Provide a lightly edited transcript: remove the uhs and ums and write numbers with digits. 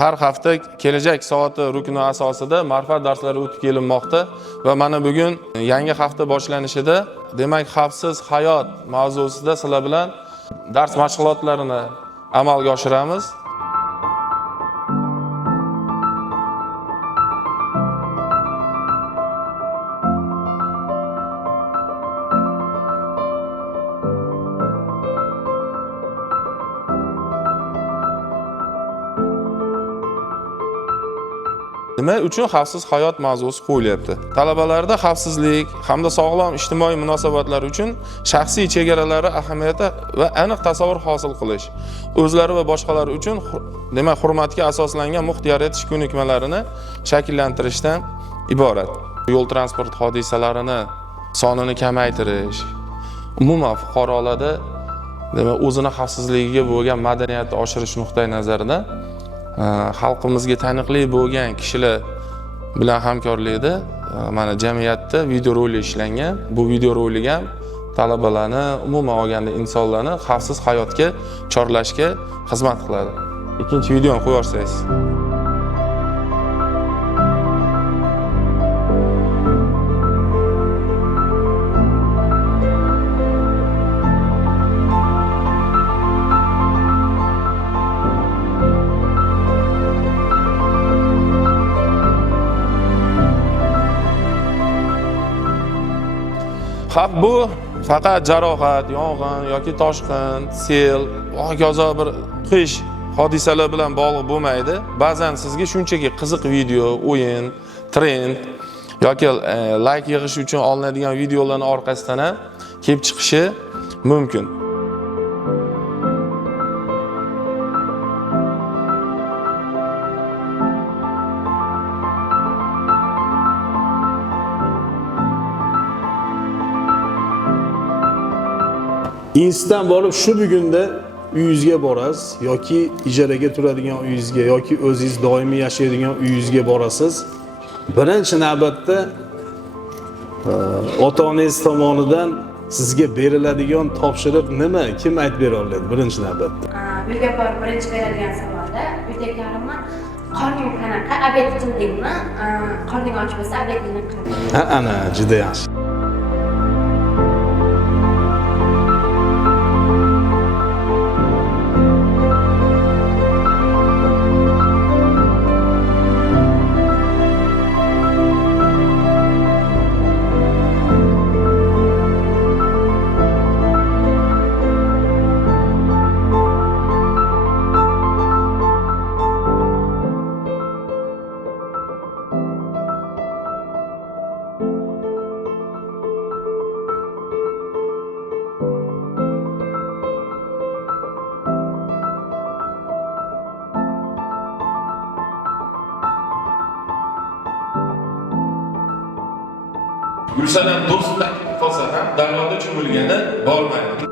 Har hafta kelajak soati rukni asosida ma'rifat darslari o'tib kelinmoqda va mana bugun yangi hafta boshlanishida, demak, xavfsiz hayot mavzusida sizlar bilan dars mashg'ulotlarini amalga oshiramiz. Nima uchun xavfsiz hayot mavzusi qo'yilyapti? Talabalarda xavfsizlik hamda sog'lom ijtimoiy munosabatlar uchun shaxsiy chegaralari ahamiyati va aniq tasavvur hosil qilish, o'zlari va boshqalar uchun demak hurmatga asoslangan muxtiyar etish ko'nikmalarini shakllantirishdan iborat. Yo'l transport hodisalarini sonini kamaytirish, umuman fuqarolarda demak o'zini xavfsizligiga bo'lgan madaniyatni oshirish nuqtai nazaridan xalqimizga taniqli bo'lgan kishilar bilan hamkorlikda mana jamiyatda video rolik ishlangan. Bu video rolik ham talabalarni, umuman olganda insonlarni xavfsiz hayotga chorlashga xizmat qiladi. Ikkinchi videoni qo'yib yuborsangiz. Xavf bu faqat jarohat, yong'in yoki toshqin, sel, hokazo bir qish hodisalar bilan bog'liq bo'lmaydi. Ba'zan sizga shunchaki qiziq video, o'yin, trend yoki like yig'ish uchun olinadigan videolarning orqasidan ham kelib chiqishi mumkin. Insdan borib shu bugunda uyingizga borasiz yoki ijaraga turadigan uyingizga yoki o'zingiz doimiy yashaydigan uyingizga borasiz. Birinchi navbatda ota-onangiz tomonidan sizga beriladigan topshiriq nima? Kim aytib bera oladi birinchi navbatda? Uyga borib birinchi beradigan savolda uydagilarimni qorning qanaqa, obed qildingmi? Qorning och bo'lsa obedingni qil. Ana, juda yaxshi. Gulsanam do'st taklif qilsa ham daryoda cho'milgani bormaydi.